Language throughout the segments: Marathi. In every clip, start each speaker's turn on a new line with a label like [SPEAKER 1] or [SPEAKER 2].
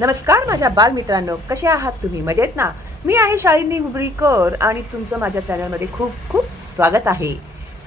[SPEAKER 1] नमस्कार माझ्या बालमित्रांनो कसे आहात तुम्ही? मजेत ना? मी आहे शालिनी हुबरीकर आणि तुमचं माझ्या चॅनलमध्ये खूप खूप स्वागत आहे.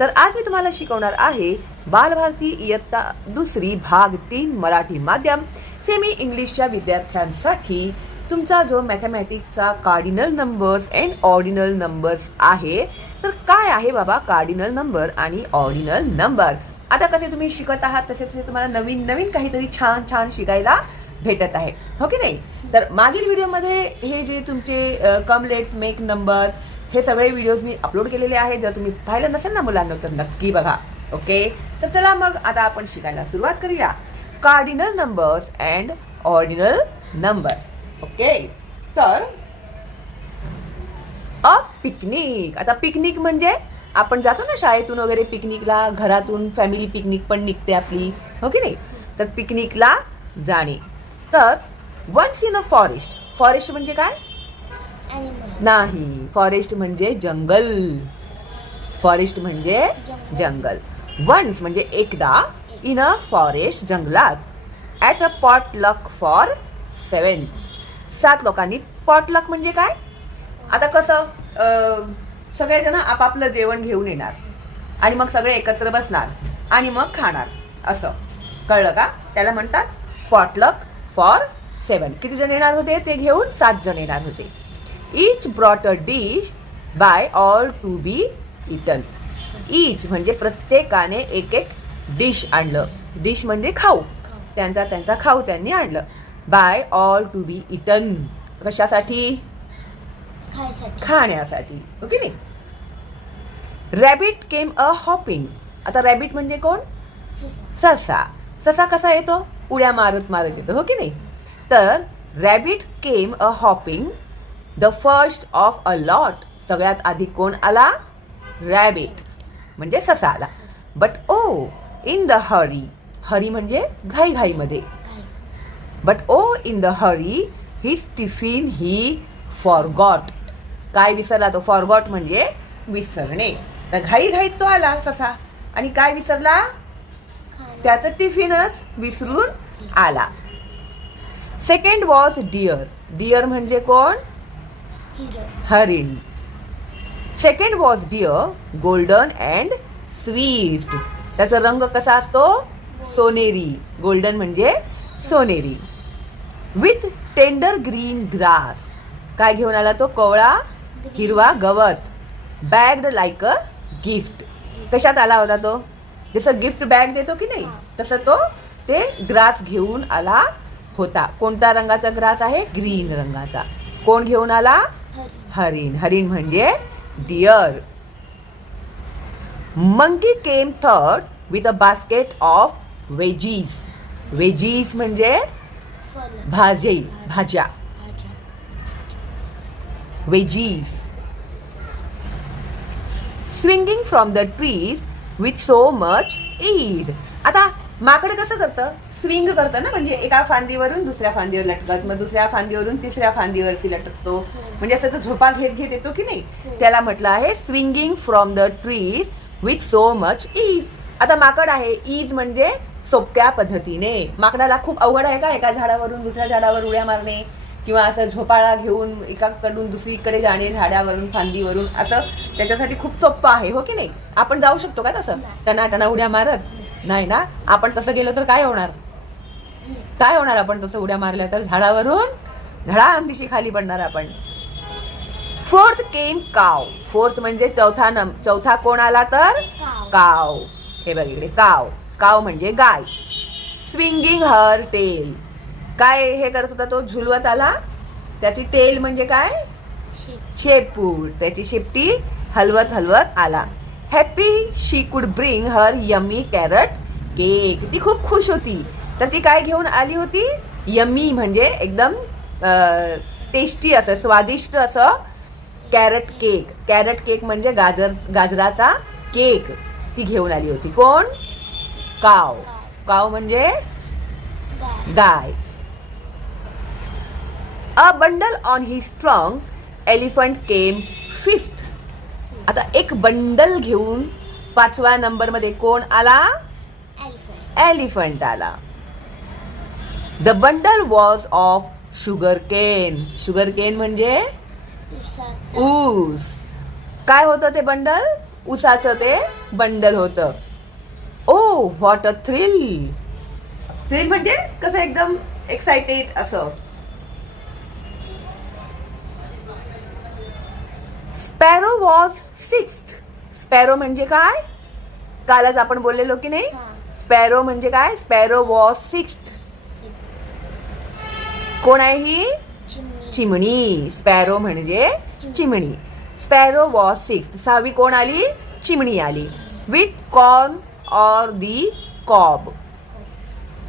[SPEAKER 1] तर आज मी तुम्हाला शिकवणार आहे बालभारती इयत्ता दुसरी भाग तीन मराठी माध्यम सेमी इंग्लिशच्या विद्यार्थ्यांसाठी. तुमचा जो मॅथमॅटिक्सचा cardinal numbers and ordinal numbers आहे तर काय आहे बाबा कार्डिनल नंबर आणि ऑर्डिनल नंबर आता कसे तुम्ही शिकत आहात तसे तसे तुम्हाला नवीन नवीन काहीतरी छान छान शिकायला भेटत आहे. हो की नाही? तर मागील व्हिडिओमध्ये हे जे तुमचे कम लेट्स मेक नंबर हे सगळे व्हिडिओज मी अपलोड केलेले आहेत. जर तुम्ही पाहिलं नसेल ना मुलांना तर नक्की बघा. ओके तर चला मग आता आपण शिकायला सुरुवात करूया. Cardinal numbers and ordinal numbers okay तर अ पिकनिक आता पिकनिक म्हणजे आपण जातो ना शाळेतून वगैरे पिकनिकला घरातून फॅमिली पिकनिक पण निघते आपली. हो की नाही? तर पिकनिकला जाणे. तर once in a forest forest म्हणजे काय. नाही फॉरेस्ट म्हणजे जंगल. फॉरेस्ट म्हणजे जंगल. वन्स म्हणजे एकदा इन अ फॉरेस्ट जंगलात at a potluck for seven सात लोकांनी पॉट लक म्हणजे काय? आता कसं सगळेजण आपापलं जेवण घेऊन येणार. आणि मग सगळे एकत्र बसणार. आणि मग खाणार. असं. कळलं का? त्याला म्हणतात पॉटलक फॉर सेवन किती जण येणार होते? ते घेऊन सात जण येणार होते. Each brought a dish by all to be eaten each म्हणजे प्रत्येकाने एक एक डिश आणलं. डिश म्हणजे खाऊ. त्यांचा त्यांचा खाऊ त्यांनी आणलं. By all to be eaten कशासाठी? खाण्यासाठी. ओके नाही? रॅबिट केम अ हॉपिंग आता रॅबिट म्हणजे कोण.
[SPEAKER 2] ससा.
[SPEAKER 1] ससा कसा येतो? उड्या मारत मारत येतो हो की नाही? तर rabbit came a hopping the first of a lot सगळ्यात आधी कोण आला? रॅबिट म्हणजे ससा आला. But oh in the hurry hurry म्हणजे घाईघाईमध्ये. But oh in the hurry he tiffin he forgot काय विसरला तो? फॉरगॉट म्हणजे विसरणे. तर घाईघाईत तो आला ससा. आणि काय विसरला? त्याचं टिफिनच विसरून आला. सेकंड वॉज डिअर डिअर म्हणजे कोण? हरिण second was deer golden and sweet त्याचा रंग कसा असतो? सोनेरी. गोल्डन म्हणजे सोनेरी. विथ टेंडर ग्रीन ग्रास काय घेऊन आला तो? कवळा हिरवा गवत. बॅग्ड लाईक अ गिफ्ट कशात आला होता तो? जसं गिफ्ट बॅग देतो की नाही तसं तो ते ग्रास घेऊन आला होता. कोणत्या रंगाचा ग्रास आहे? ग्रीन रंगाचा. कोण घेऊन आला?
[SPEAKER 2] हरी
[SPEAKER 1] हरिण. हरिण म्हणजे deer monkey came third with a basket of veggies veggies म्हणजे भाजी भाज्या veggies swinging from the trees with so much ease आता माकड कसं करतं? स्विंग करतं ना म्हणजे एका फांदीवरून दुसऱ्या फांदीवर लटकत मग दुसऱ्या फांदीवरून तिसऱ्या फांदीवरती लटकतो. म्हणजे असं तो झोपा घेत घेत येतो की नाही? त्याला म्हटलं आहे swinging from the trees with so much ease आता माकड आहे इज म्हणजे सोप्या पद्धतीने. माकडाला खूप अवघड आहे का एका झाडावरून दुसऱ्या झाडावर उड्या मारणे? किंवा असं झोपाळा घेऊन एकाकडून दुसरीकडे जाणे झाडावरून फांदीवरून असं त्याच्यासाठी खूप सोपं आहे हो की नाही? आपण जाऊ शकतो का तसं? टना टना उड्या मारत? नाही ना? आपण तसं गेलो तर काय होणार? काय होणार आपण तसं उड्या मारल्या तर? झाडावरून? धडाम आंबीशी खाली पडणार आपण. फोर्थ केम काव. फोर्थ म्हणजे चौथा नम चौथा कोण आला तर?
[SPEAKER 2] काव.
[SPEAKER 1] हे बघ काव. काव म्हणजे गाय. स्विंगिंग हर टेल. काय हे करत होता तो? झुलवत आला. त्याची टेल म्हणजे काय?
[SPEAKER 2] शेप
[SPEAKER 1] शेपूट त्याची शेपटी हलवत हलवत आला. Happy she could bring her yummy carrot cake ती खूप खुश होती. तर ती काय घेऊन आली होती? यमी म्हणजे एकदम टेस्टी असं स्वादिष्ट असं कॅरट केक कॅरट केक म्हणजे गाजर गाजराचा केक ती घेऊन आली होती. कोण? काव. काव. म्हणजे
[SPEAKER 2] गाय.
[SPEAKER 1] A bundle on he strong elephant came fifth आता एक बंडल घेऊन पाचव्या नंबरमध्ये कोण आला?
[SPEAKER 2] एलिफंट
[SPEAKER 1] आला. The bundle was of sugar cane sugar cane म्हणजे?
[SPEAKER 2] उसाचा.
[SPEAKER 1] ऊस. काय होतं ते बंडल ऊसाचं ते बंडल होतं. Oh what a thrill thrill म्हणजे कसं एकदम एक्साइटेड असं. स्पॅरो वॉज सिक्स स्पॅरो म्हणजे काय? कालच आपण बोललेलो की नाही. स्पॅरो म्हणजे काय? स्पॅरो वॉज सिक्स कोण आहे ही?
[SPEAKER 2] चिमणी.
[SPEAKER 1] चिमणी. स्पॅरो म्हणजे चिमणी. स्पॅरो वॉज सिक्स सहावी कोण आली? चिमणी आली. With corn or the cob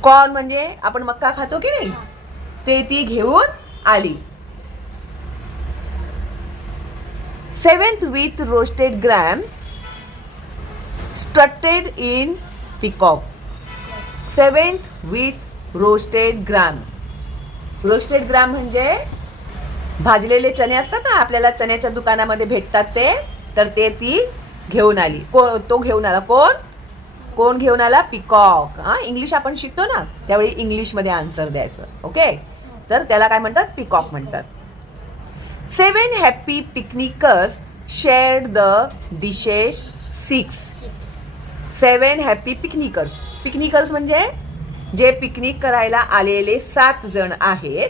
[SPEAKER 1] corn म्हणजे आपण मक्का खातो की नाही? ते ती घेऊन आली. Seventh with roasted gram strutted in peacock. Seventh with roasted gram. Roasted gram म्हणजे भाजलेले चणे असतात ना आपल्याला चण्याच्या दुकानामध्ये भेटतात ते तर ते ती घेऊन आली. को तो घेऊन आला कोण? कोण घेऊन आला? पिकॉक. हा इंग्लिश आपण शिकतो ना त्यावेळी इंग्लिशमध्ये आन्सर द्यायचं. ओके? तर त्याला काय म्हणतात? पिकॉक म्हणतात. Seven happy picnickers shared the dishes six
[SPEAKER 2] six
[SPEAKER 1] seven happy picnickers picnickers म्हणजे जे पिकनिक करायला आलेले सात जण आहेत.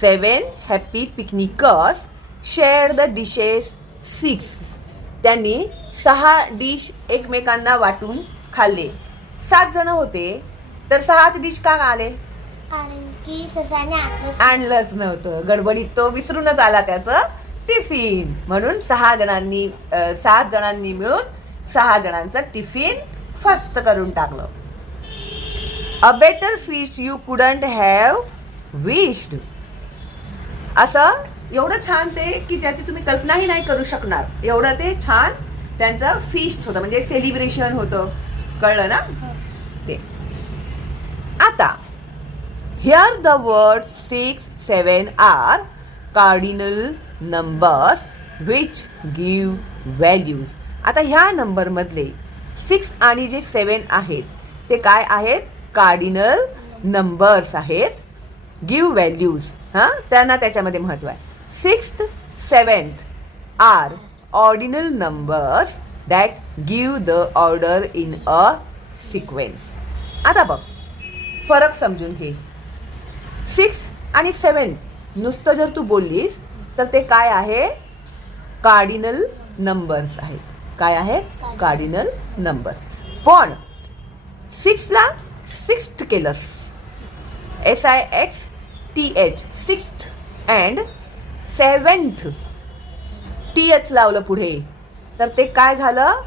[SPEAKER 1] Seven happy picnickers share the dishes six त्यांनी सहा डिश एकमेकांना वाटून खाल्ले. सात जण होते. तर सहाच डिश का आले?
[SPEAKER 2] कारण की ससाने आपलं
[SPEAKER 1] आणलंच नव्हतं. गडबडीत तो विसरूनच आला त्याचं टिफिन म्हणून सहा जणांनी अं, सात जणांनी मिळून सहा जणांचं टिफिन फस्त करून टाकलं. A better fish you couldn't have wished असं एवढं छान ते की त्याची तुम्ही कल्पनाही नाही करू शकणार. एवढं ते छान त्यांचं फिस्ट होतं. म्हणजे सेलिब्रेशन होतं. कळलं ना? ते आता hear the word six seven are cardinal numbers which give values आता ह्या नंबरमधले सिक्स आणि जे सेवन आहेत ते काय आहेत? कार्डिनल नंबर्स आहेत. गिव व्हॅल्यूज हां? त्यांना त्याच्यामध्ये महत्त्व आहे. Sixth seventh are ordinal numbers that give the order in a sequence आता बघ फरक समजून घे. सिक्स आणि सेवन नुसतं जर तू बोललीस तर ते काय आहे? कार्डिनल नंबर्स आहेत. काय आहेत? कार्डिनल नंबर्स पण सिक्सला सिक्स्थ केलंस. S I X T H sixth and seventh T H लावलं पुढे. तर ते काय झालं?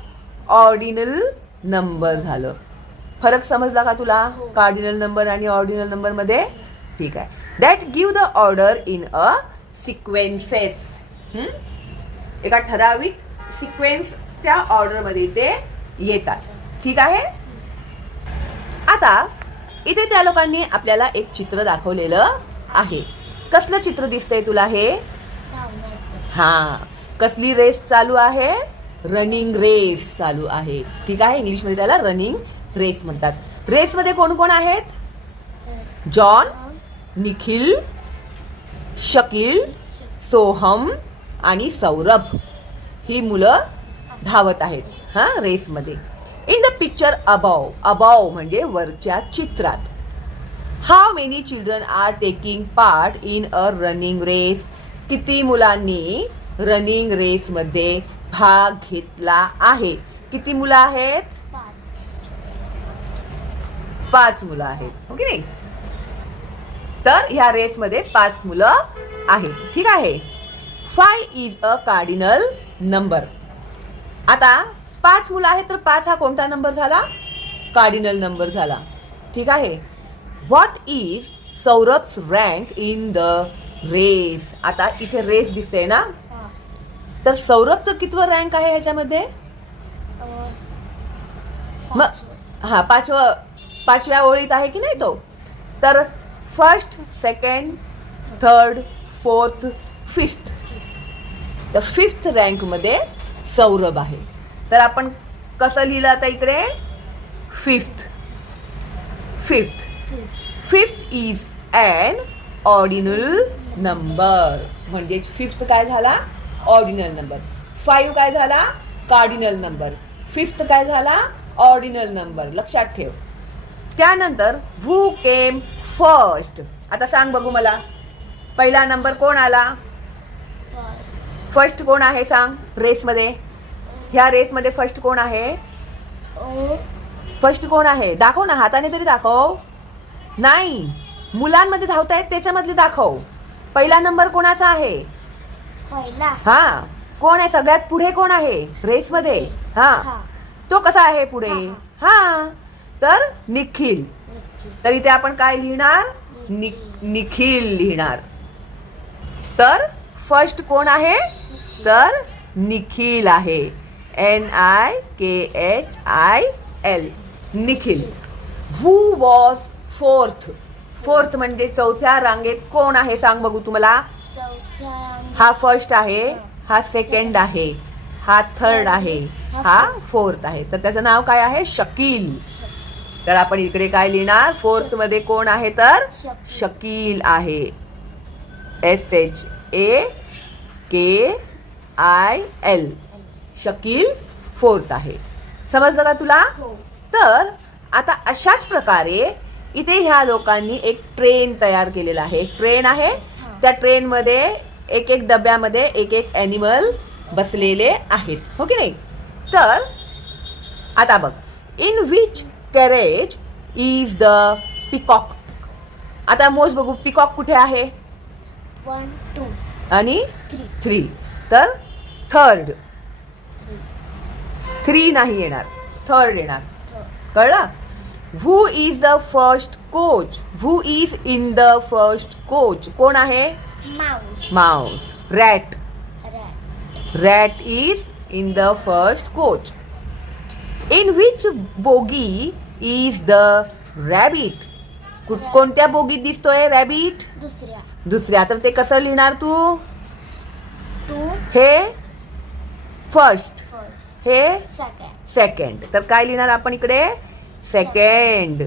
[SPEAKER 1] ऑर्डिनल नंबर झालं. फरक समजला का तुला?
[SPEAKER 2] हो.
[SPEAKER 1] कार्डिनल नंबर आणि ऑर्डिनल नंबरमध्ये ठीक आहे. That give the order in a sequences एका ठराविक सिक्वेन्सच्या ऑर्डरमध्ये ते येतात. ठीक आहे? आता इथे त्या लोकांनी आपल्याला एक चित्र दाखवलेलं आहे. कसलं चित्र दिसतंय तुला हे? हा. कसली रेस चालू आहे? रनिंग रेस चालू आहे. ठीक आहे? इंग्लिशमध्ये त्याला रनिंग रेस म्हणतात. रेसमध्ये कोण कोण आहेत? जॉन निखिल शकील सोहम आणि सौरभ ही मुलं धावत आहेत हा रेसमध्ये. In the picture above above म्हणजे वरच्या चित्रात. How many children are taking part in a running race किती मुलांनी रनिंग रेसमध्ये भाग घेतला आहे? किती मुलं आहेत?
[SPEAKER 2] पाच.
[SPEAKER 1] पाच मुलं आहेत ओके नाही? तर ह्या रेसमध्ये पाच मुलं आहेत. ठीक आहे? Five is a cardinal number आता पाच मुलं आहेत तर पाच हा कोणता नंबर झाला? कार्डिनल नंबर झाला. ठीक आहे? What is Saurabh's rank in the race आता इथे रेस दिसते ना. तर सौरभचं कितवं रँक आहे ह्याच्यामध्ये? मग. हा पाचवं पाचव्या ओळीत आहे की नाही तो? तर first second third fourth fifth तर फिफ्थ रँकमध्ये सौरभ आहे. तर आपण कसं लिहिलं आता इकडे? Fifth fifth
[SPEAKER 2] fifth.
[SPEAKER 1] Fifth is an ordinal number म्हणजेच फिफ्थ काय झाला? ऑर्डिनल नंबर फाईव्ह काय झाला? कार्डिनल नंबर फिफ्थ काय झाला? ऑर्डिनल नंबर लक्षात ठेव. त्यानंतर हू केम फर्स्ट. आता सांग बघू मला. पहिला नंबर कोण आला? फर्स्ट कोण आहे सांग रेसमध्ये? ह्या रेसमध्ये फर्स्ट कोण आहे? फर्स्ट कोण आहे? दाखव ना हाताने तरी दाखव. नाही मुलांमध्ये धावतायत त्याच्यामधले दाखव. पहिला नंबर कोणाचा आहे?
[SPEAKER 2] पहिला.
[SPEAKER 1] हा कोण आहे? सगळ्यात पुढे कोण आहे? रेसमध्ये. हा.
[SPEAKER 2] हा.
[SPEAKER 1] तो कसा आहे पुढे?
[SPEAKER 2] हा,
[SPEAKER 1] तर निखिल. तर इथे आपण काय लिहिणार? नि-
[SPEAKER 2] निखिल.
[SPEAKER 1] लिहिणार. तर फर्स्ट कोण आहे? तर निखिल आहे. N I K H I L Nikhil. Who was fourth fourth म्हणजे चौथ्या रांगेत कोण आहे? सांग बघू तुम्हाला. हा फर्स्ट आहे. हा सेकंड आहे. हा थर्ड आहे. हा फोर्थ आहे. तर त्याचं नाव काय आहे? शकील. तर आपण इकडे काय लिहिणार? फोर्थमध्ये कोण आहे तर?
[SPEAKER 2] शकील.
[SPEAKER 1] आहे. S H A K I L Shakeel fourth आहे. समजलं का तुला?
[SPEAKER 2] हो.
[SPEAKER 1] तर आता अशाच प्रकारे इथे ह्या लोकांनी एक ट्रेन तयार केलेला आहे. एक ट्रेन आहे. त्या ट्रेनमध्ये एक एक डब्यामध्ये एक एक ॲनिमल बसलेले आहेत. हो की नाही? तर आता बघ. In which carriage is the peacock. आता मोज बघू पिकॉक कुठे आहे?
[SPEAKER 2] वन टू
[SPEAKER 1] आणि
[SPEAKER 2] थ्री
[SPEAKER 1] थ्री तर थर्ड थ्री नाही येणार. थर्ड येणार. कळलं? Who is the first coach who is in the first coach कोण आहे?
[SPEAKER 2] Mouse
[SPEAKER 1] rat
[SPEAKER 2] rat
[SPEAKER 1] is in the first coach in which bogie is the rabbit कोणत्या बोगीत दिसतोय रॅबिट
[SPEAKER 2] दुसऱ्या.
[SPEAKER 1] दुसऱ्या. तर ते कसं लिहिणार तू?
[SPEAKER 2] टू
[SPEAKER 1] हे फर्स्ट हे
[SPEAKER 2] सेकंड
[SPEAKER 1] तर काय लिहिणार आपण इकडे? सेकंड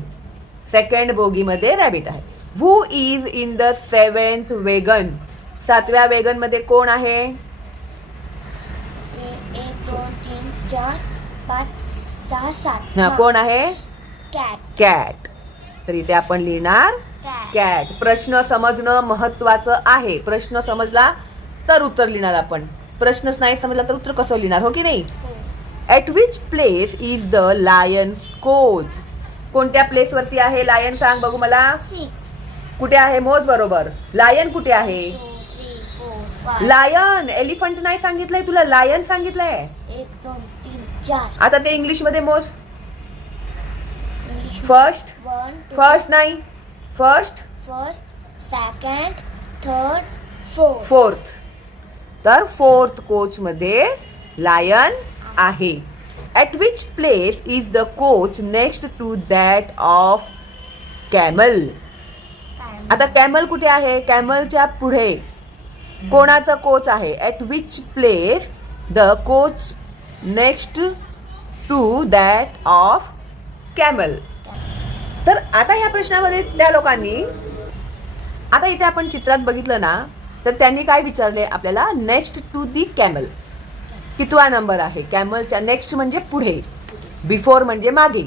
[SPEAKER 1] सेकंड बोगीमध्ये रॅबिट आहे. Who is in the seventh wagon सातव्या वेगनमध्ये कोण आहे?
[SPEAKER 2] एक दोन तीन चार पाच सहा सात.
[SPEAKER 1] हा, कोण आहे?
[SPEAKER 2] कॅट
[SPEAKER 1] तर इथे आपण लिहिणार
[SPEAKER 2] कॅट
[SPEAKER 1] प्रश्न समजणं महत्वाचं आहे. प्रश्न समजला तर उत्तर लिहिणार आपण. प्रश्नच नाही समजला तर उत्तर कसं लिहिणार? हो की नाही? At which place is the lion's coach कोणत्या प्लेस वरती आहे? लायन सांग बघू मला. कुठे आहे मोज बरोबर? लायन कुठे आहे? लायन एलिफंट नाही सांगितलंय तुला? लायन सांगितलंय. आता ते इंग्लिशमध्ये मोज. फर्स्ट
[SPEAKER 2] वन टू
[SPEAKER 1] फर्स्ट नाही first
[SPEAKER 2] first second third fourth
[SPEAKER 1] fourth तर फोर्थ कोच मध्ये लायन आहे. At which place is the coach next to that of camel आता कॅमल कुठे आहे? कॅमलच्या पुढे. कोणाचा कोच आहे? At which place the coach next to that of camel तर आता ह्या प्रश्नामध्ये त्या लोकांनी आता इथे आपण चित्रात बघितलं ना तर त्यांनी काय विचारले आपल्याला? नेक्स्ट टू दी कॅमल कितवा नंबर आहे? कॅमलच्या नेक्स्ट म्हणजे पुढे. बिफोर म्हणजे मागे.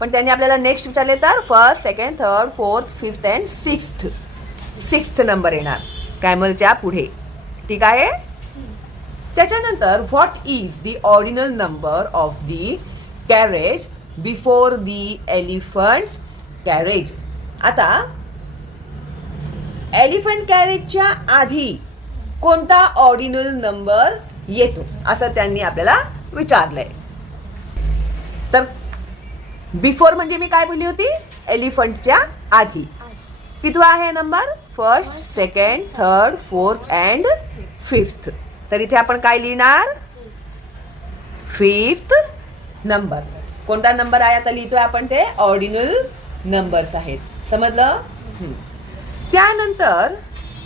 [SPEAKER 1] पण त्यांनी आपल्याला नेक्स्ट विचारले तर first second third fourth fifth and sixth sixth number येणार. कॅमलच्या पुढे. ठीक आहे? त्याच्यानंतर what is the ordinal number of the carriage before the elephant carriage. आता एलिफंट कॅरेजच्या आधी कोणता ऑर्डिनल नंबर येतो? असं त्यांनी आपल्याला विचारलंय. तर बिफोर म्हणजे मी काय बोलली होती? एलिफंटच्या आधी. कितवा आहे number? First second third fourth and fifth तर इथे आपण काय लिहिणार? फिफ्थ नंबर कोणता नंबर आहे? आता लिहितोय आपण ते ऑर्डिनल नंबर्स आहेत. समजलं? त्यानंतर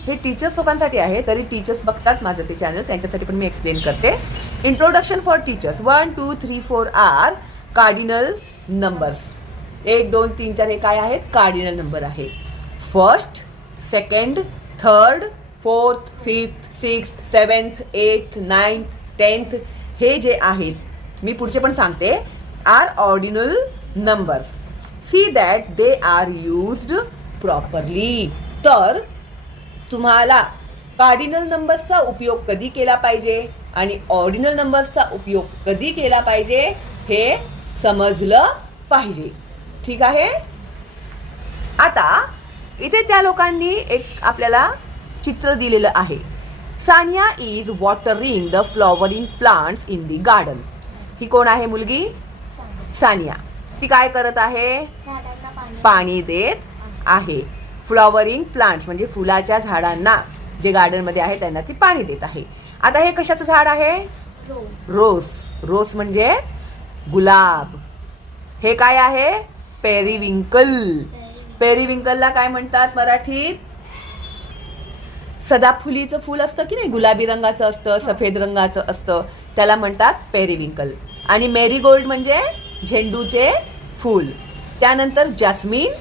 [SPEAKER 1] हे टीचर्स लोकांसाठी आहे तरी टीचर्स बघतात माझं ते चॅनल त्यांच्यासाठी पण मी एक्सप्लेन करते. Introduction for teachers one two three four are cardinal numbers एक दोन तीन चार हे काय आहेत? कार्डिनल नंबर आहे. First second third fourth fifth sixth seventh eighth ninth tenth हे जे आहेत मी पुढचे पण सांगते are ordinal numbers see that they are used properly तर तुम्हाला कार्डिनल नंबर्सचा उपयोग कधी केला पाहिजे आणि ऑर्डिनल नंबर्सचा उपयोग कधी केला पाहिजे हे समजलं पाहिजे. ठीक आहे? आता इथे त्या लोकांनी एक आपल्याला चित्र दिलेलं आहे. Sania is watering the flowering plants in the garden ही कोण आहे मुलगी? सानिया. ती काय करत आहे?
[SPEAKER 2] पाणी
[SPEAKER 1] देत. आहे. फ्लॉवरिंग प्लांट्स म्हणजे फुलाच्या झाडांना जे गार्डनमध्ये आहे त्यांना ती पाणी देत आहे. आता हे कशाचं झाड आहे?
[SPEAKER 2] रो
[SPEAKER 1] रोज. रोज म्हणजे गुलाब. हे काय आहे? पेरिविंकल पेरिविंकलला काय म्हणतात मराठीत? सदाफुलीचं फूल असतं की नाही? गुलाबी रंगाचं असतं सफेद रंगाचं असतं. त्याला म्हणतात पेरिविंकल आणि मेरीगोल्ड म्हणजे? झेंडूचे फूल. त्यानंतर जास्मिन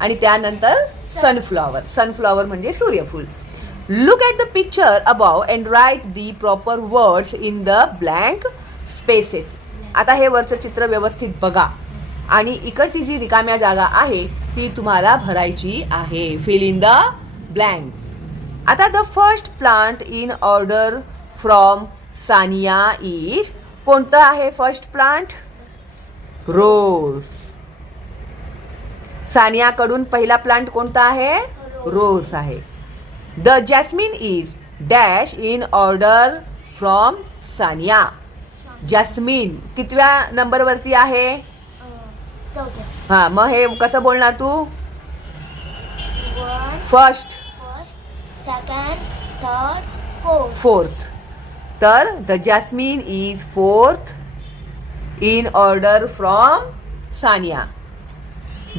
[SPEAKER 1] आणि त्यानंतर सनफ्लॉवर सनफ्लॉवर म्हणजे सूर्यफूल. Look at the picture above and write the proper words in the blank spaces आता हे वरचं चित्र व्यवस्थित बघा. आणि इकडची जी रिकाम्या जागा आहे ती तुम्हाला भरायची आहे. फिल इन द ब्लँक्स आता the first plant in order from Sania is कोणतं आहे फर्स्ट प्लांट रोज. सानियाकडून पहिला प्लांट कोणता आहे?
[SPEAKER 2] रोज.
[SPEAKER 1] आहे. The jasmine is dash in order from Sania jasmine कितव्या नंबरवरती आहे? हा मग हे कसं बोलणार तू? फर्स्ट
[SPEAKER 2] फोर्थ
[SPEAKER 1] तर the jasmine is fourth in order from Sania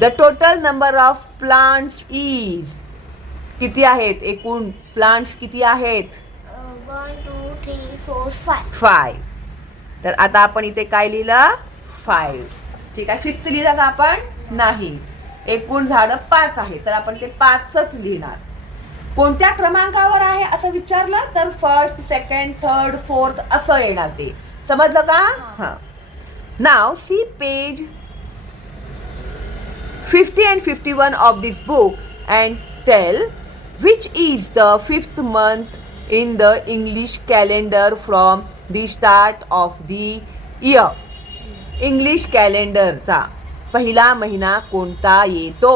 [SPEAKER 1] the total number of plants is किती आहेत? एकूण प्लांट्स किती आहेत?
[SPEAKER 2] One two three four five
[SPEAKER 1] five तर आता आपण इथे काय लिहिलं? फाईव्ह ठीक आहे. फिफ्थ लिहिलं का आपण? नाही. एकूण झाडं पाच आहे तर आपण ते पाचच लिहिणार. कोणत्या क्रमांकावर आहे असं विचारलं? तर फर्स्ट सेकंड थर्ड फोर्थ असं येणार ते. समजलं का? हा. Now see page 50 and 51 of this book and tell which is the fifth month in the English calendar from the start of the year. English कॅलेंडरचा पहिला महिना कोणता येतो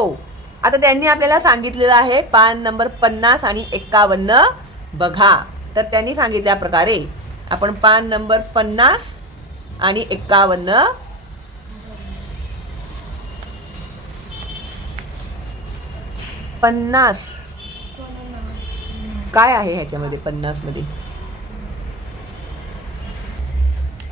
[SPEAKER 1] आता त्यांनी आपल्याला सांगितलेलं आहे पान नंबर पन्नास आणि एक्कावन्न बघा तर त्यांनी सांगितल्या प्रकारे आपण पान नंबर पन्नास आणि एक्कावन्न. पन्नास. काय आहे ह्याच्यामध्ये पन्नासमध्ये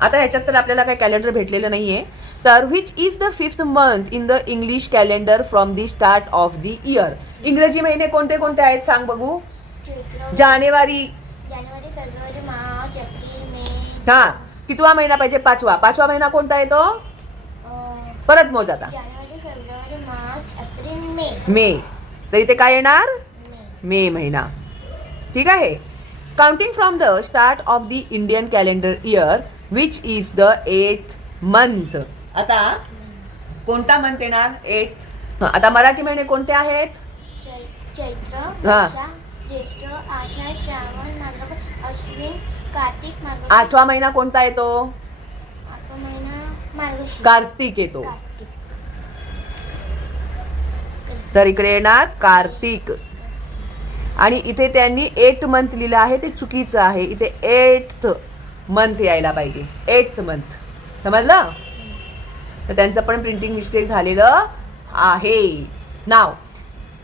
[SPEAKER 1] आता ह्याच्यात तर आपल्याला काही कॅलेंडर भेटलेलं नाहीये. तर which is the fifth month in the English calendar from the start of the year इंग्रजी महिने कोणते कोणते आहेत सांग बघू. जानेवारी.
[SPEAKER 2] जानेवारी फेब्रुवारी मार्च एप्रिल मे.
[SPEAKER 1] हा. कितवा महिना पाहिजे? पाचवा. पाचवा महिना कोणता येतो? परत मोज आता.
[SPEAKER 2] जानेवारी फेब्रुवारी मार्च एप्रिल मे.
[SPEAKER 1] मे. तर इथे काय येणार?
[SPEAKER 2] मे.
[SPEAKER 1] मे महिना. ठीक आहे? Counting from the start of the Indian calendar year which is the eighth month आता कोणता मंथ येणार? एट आता मराठी महिने कोणते आहेत?
[SPEAKER 2] चैत्र
[SPEAKER 1] हा.
[SPEAKER 2] ज्येष्ठ आषाढ श्रावण अश्विन कार्तिक
[SPEAKER 1] आठवा महिना कोणता येतो?
[SPEAKER 2] आठवा महिना मार्गशीर्ष.
[SPEAKER 1] कार्तिक येतो. तर इकडे येणार कार्तिक. आणि इथे त्यांनी एट मंथ लिहिलं आहे ते चुकीचं आहे. इथे एट्थ मंथ यायला पाहिजे. एट्थ मंथ समजलं? तर त्यांचं पण प्रिंटिंग मिस्टेक झालेलं आहे. Now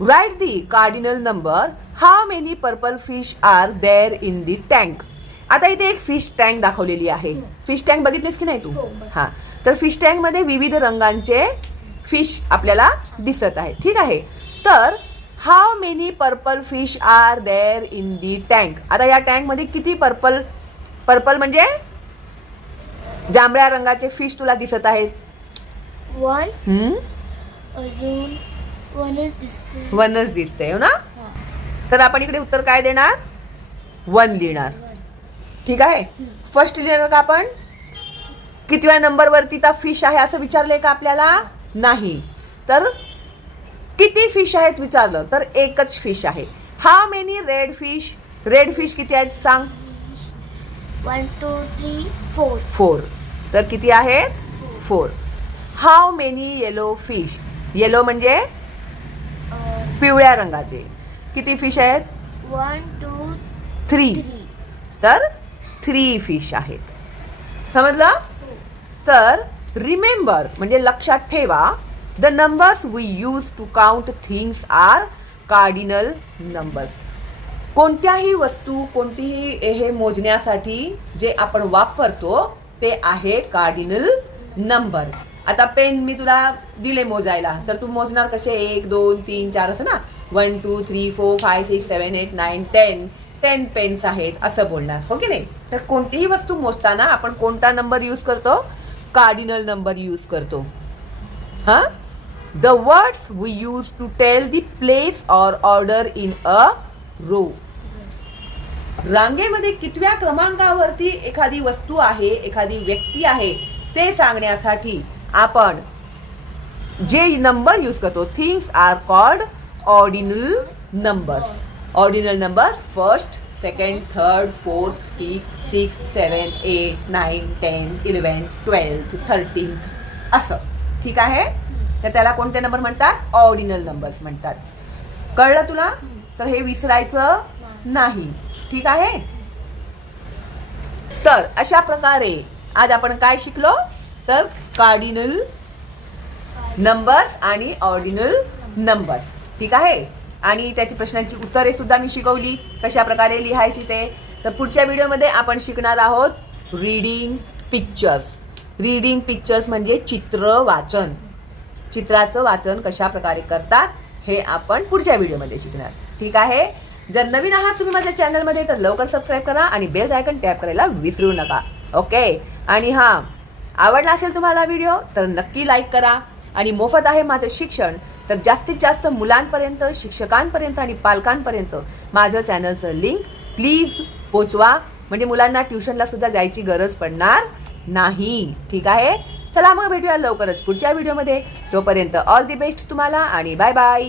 [SPEAKER 1] write the cardinal number how many purple fish are there in the tank आता इथे एक फिश टँक दाखवलेली आहे. फिश टँक बघितलीस की नाही तू?
[SPEAKER 2] हो.
[SPEAKER 1] हा. तर फिश टँकमध्ये विविध रंगांचे फिश आपल्याला दिसत आहे. ठीक आहे? तर how many purple fish are there in the tank आता या टँकमध्ये किती पर्पल पर्पल म्हणजे जांभळ्या रंगाचे फिश तुला दिसत आहेत?
[SPEAKER 2] वन वनच दिसते
[SPEAKER 1] हो ना?
[SPEAKER 2] हा.
[SPEAKER 1] तर आपण इकडे उत्तर काय देणार? वन लिहिणार. ठीक आहे? फर्स्ट लिहिणार का आपण? कितव्या नंबरवरती त्या फिश आहे असं विचारलंय का आपल्याला? नाही. तर किती फिश आहेत विचारलं? तर एकच फिश आहे. How many red fish red fish किती आहेत सांग?
[SPEAKER 2] One two three four
[SPEAKER 1] four तर किती आहेत? Four how many yellow fish yellow म्हणजे पिवळ्या रंगाचे. किती फिश आहेत?
[SPEAKER 2] वन टू
[SPEAKER 1] थ्री तर थ्री फिश आहेत. समजलं? तर रिमेंबर म्हणजे लक्षात ठेवा the numbers we use to count things are cardinal numbers कोणत्याही वस्तू कोणतीही हे मोजण्यासाठी जे आपण वापरतो ते आहे कार्डिनल नंबर आता पेन मी तुला दिले मोजायला. तर तू मोजणार कसे? एक दोन तीन चार असं ना? One two three four five six seven eight nine ten ten pens आहेत असं बोलणार. हो की नाही? तर कोणतीही वस्तू मोजताना आपण कोणता नंबर यूज करतो? कार्डिनल नंबर यूज करतो. हां? The words we use to tell the place or order in a row रांगेमध्ये कितव्या क्रमांकावरती एखादी वस्तू आहे एखादी व्यक्ती आहे ते सांगण्यासाठी आपण जे नंबर यूज करतो things are called ordinal numbers ordinal numbers first second third fourth fifth six seven eight nine ten eleventh twelfth thirteenth असं. ठीक आहे? तर त्याला कोणते नंबर म्हणतात? ऑर्डिनल नंबर्स म्हणतात. कळलं तुला? तर हे विसरायचं नाही. ठीक आहे? तर अशा प्रकारे आज आपण काय शिकलो? तर कार्डिनल नंबर्स आणि ऑर्डिनल नंबर्स ठीक आहे? आणि त्याची प्रश्नांची उत्तरे सुद्धा मी शिकवली कशा प्रकारे लिहायची ते. तर पुढच्या व्हिडिओमध्ये आपण शिकणार आहोत रीडिंग पिक्चर्स रीडिंग पिक्चर्स म्हणजे चित्र वाचन. चित्राचं वाचन कशा प्रकारे करतात हे आपण पुढच्या व्हिडिओमध्ये शिकणार. ठीक आहे? जर नवीन आहात तुम्ही माझ्या चॅनलमध्ये तर लवकर सबस्क्राईब करा आणि बेल आयकन टॅप करायला विसरू नका. ओके आणि हां आवडला असेल तुम्हाला व्हिडिओ तर नक्की लाईक करा. आणि मोफत आहे माझं शिक्षण. तर जास्तीत जास्त मुलांपर्यंत शिक्षकांपर्यंत आणि पालकांपर्यंत माझं चॅनलचं लिंक प्लीज पोचवा. म्हणजे मुलांना ट्युशनला सुद्धा जायची गरज पडणार नाही. ठीक आहे? चला मग भेटूया लवकरच पुढच्या व्हिडिओमध्ये. तोपर्यंत ऑल दी बेस्ट तुम्हाला आणि बाय बाय